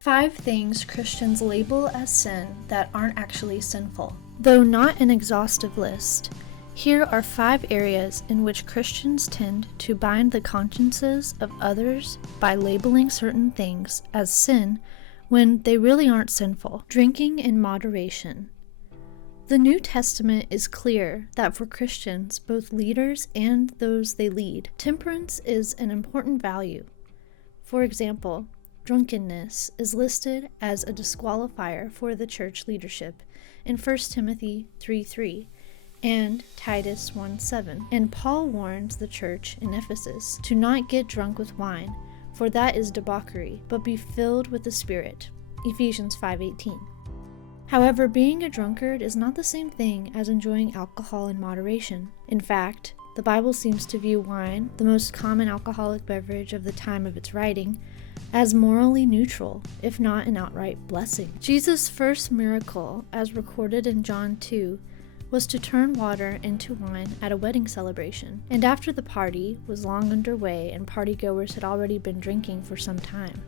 5 things Christians label as sin that aren't actually sinful. Though not an exhaustive list, here are 5 areas in which Christians tend to bind the consciences of others by labeling certain things as sin when they really aren't sinful. Drinking in moderation. The New Testament is clear that for Christians, both leaders and those they lead, temperance is an important value. For example, drunkenness is listed as a disqualifier for the church leadership in 1 Timothy 3:3 and Titus 1:7. And Paul warns the church in Ephesus to not get drunk with wine, for that is debauchery, but be filled with the Spirit. Ephesians 5:18. However, being a drunkard is not the same thing as enjoying alcohol in moderation. In fact, the Bible seems to view wine, the most common alcoholic beverage of the time of its writing, as morally neutral, if not an outright blessing. Jesus' first miracle, as recorded in John 2, was to turn water into wine at a wedding celebration, and after the party was long underway and partygoers had already been drinking for some time.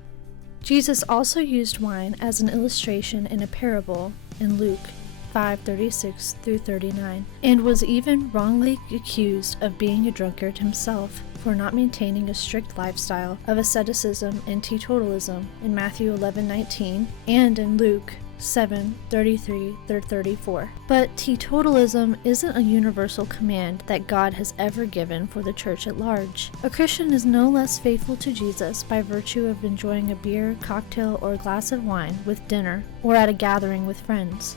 Jesus also used wine as an illustration in a parable in Luke 5:36 through 39, and was even wrongly accused of being a drunkard himself for not maintaining a strict lifestyle of asceticism and teetotalism in Matthew 11:19 and in Luke 7:33 through 34. But teetotalism isn't a universal command that God has ever given for the church at large. A Christian is no less faithful to Jesus by virtue of enjoying a beer, cocktail, or a glass of wine with dinner or at a gathering with friends.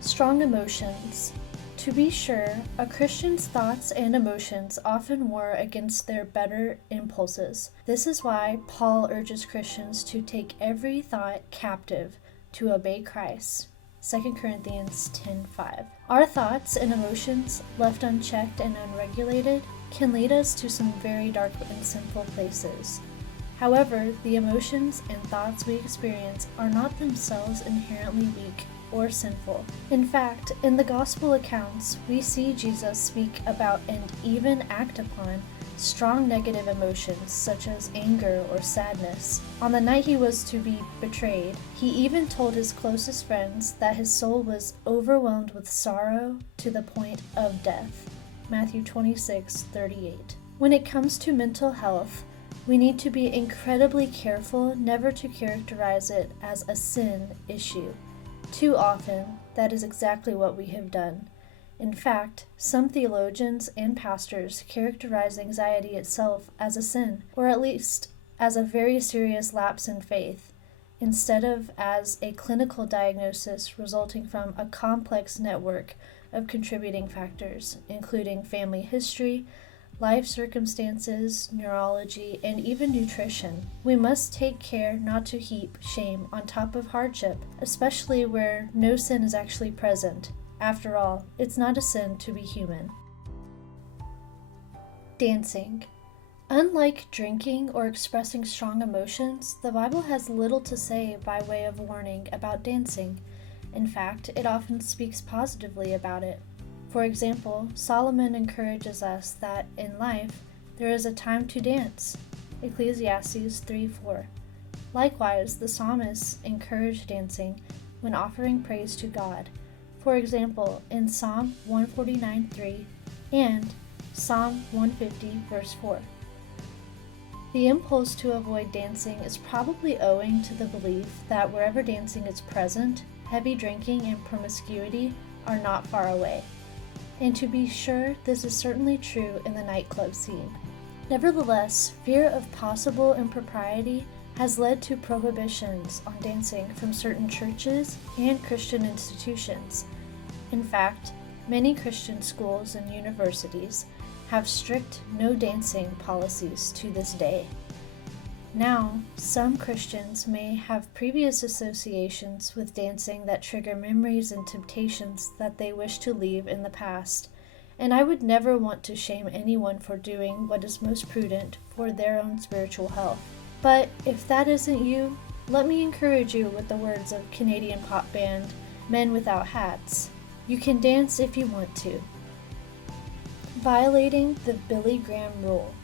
Strong emotions. To be sure, a Christian's thoughts and emotions often war against their better impulses. This is why Paul urges Christians to take every thought captive to obey Christ. 2 Corinthians 10:5. Our thoughts and emotions, left unchecked and unregulated, can lead us to some very dark and sinful places. However, the emotions and thoughts we experience are not themselves inherently weak or sinful. In fact, in the gospel accounts, we see Jesus speak about and even act upon strong negative emotions such as anger or sadness. On the night he was to be betrayed, he even told his closest friends that his soul was overwhelmed with sorrow to the point of death. Matthew 26:38. When it comes to mental health, we need to be incredibly careful never to characterize it as a sin issue. Too often, that is exactly what we have done. In fact, some theologians and pastors characterize anxiety itself as a sin, or at least as a very serious lapse in faith, instead of as a clinical diagnosis resulting from a complex network of contributing factors, including family history, life circumstances, neurology, and even nutrition. We must take care not to heap shame on top of hardship, especially where no sin is actually present. After all, it's not a sin to be human. Dancing. Unlike drinking or expressing strong emotions, the Bible has little to say by way of warning about dancing. In fact, it often speaks positively about it. For example, Solomon encourages us that in life there is a time to dance. Ecclesiastes 3:4. Likewise, the psalmists encourage dancing when offering praise to God. For example, in Psalm 149:3 and Psalm 150 verse 4. The impulse to avoid dancing is probably owing to the belief that wherever dancing is present, heavy drinking and promiscuity are not far away. And to be sure, this is certainly true in the nightclub scene. Nevertheless, fear of possible impropriety has led to prohibitions on dancing from certain churches and Christian institutions. In fact, many Christian schools and universities have strict no dancing policies to this day. Now, some Christians may have previous associations with dancing that trigger memories and temptations that they wish to leave in the past, and I would never want to shame anyone for doing what is most prudent for their own spiritual health. But if that isn't you, let me encourage you with the words of Canadian pop band Men Without Hats. You can dance if you want to. Violating the Billy Graham rule.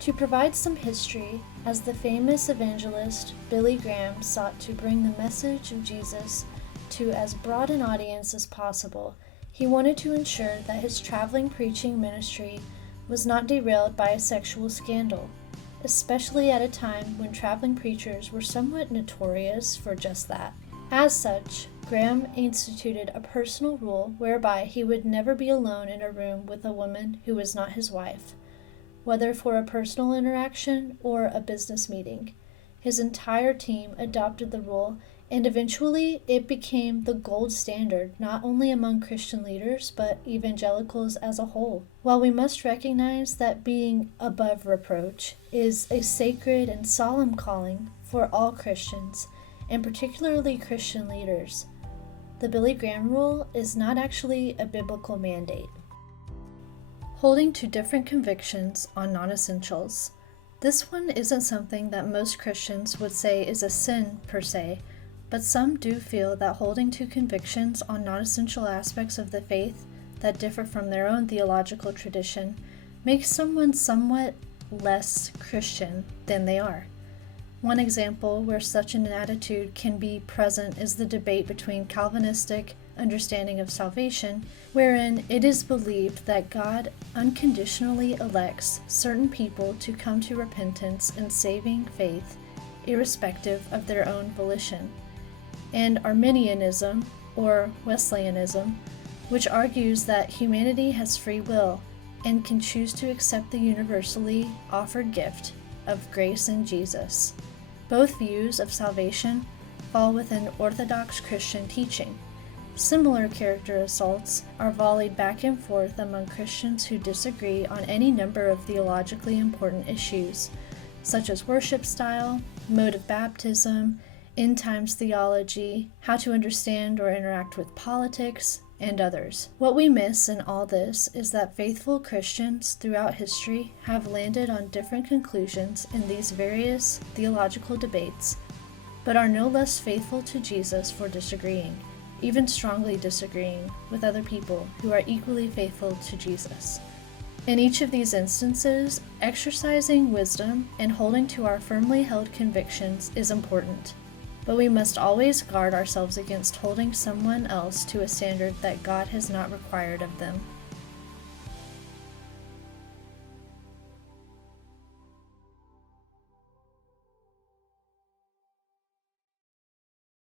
To provide some history, As the famous evangelist Billy Graham sought to bring the message of Jesus to as broad an audience as possible, he wanted to ensure that his traveling preaching ministry was not derailed by a sexual scandal, especially at a time when traveling preachers were somewhat notorious for just that. As such, Graham instituted a personal rule whereby he would never be alone in a room with a woman who was not his wife, whether for a personal interaction or a business meeting. His entire team adopted the rule, and eventually it became the gold standard not only among Christian leaders but evangelicals as a whole. While we must recognize that being above reproach is a sacred and solemn calling for all Christians, and particularly Christian leaders, the Billy Graham rule is not actually a biblical mandate. Holding to different convictions on non-essentials. This one isn't something that most Christians would say is a sin per se, but some do feel that holding to convictions on non-essential aspects of the faith that differ from their own theological tradition makes someone somewhat less Christian than they are. One example where such an attitude can be present is the debate between Calvinistic understanding of salvation, wherein it is believed that God unconditionally elects certain people to come to repentance and saving faith, irrespective of their own volition, and Arminianism, or Wesleyanism, which argues that humanity has free will and can choose to accept the universally offered gift of grace in Jesus. Both views of salvation fall within Orthodox Christian teaching. Similar character assaults are volleyed back and forth among Christians who disagree on any number of theologically important issues, such as worship style, mode of baptism, end times theology, how to understand or interact with politics, and others. What we miss in all this is that faithful Christians throughout history have landed on different conclusions in these various theological debates, but are no less faithful to Jesus for disagreeing, even strongly disagreeing with other people who are equally faithful to Jesus. In each of these instances, exercising wisdom and holding to our firmly held convictions is important, but we must always guard ourselves against holding someone else to a standard that God has not required of them.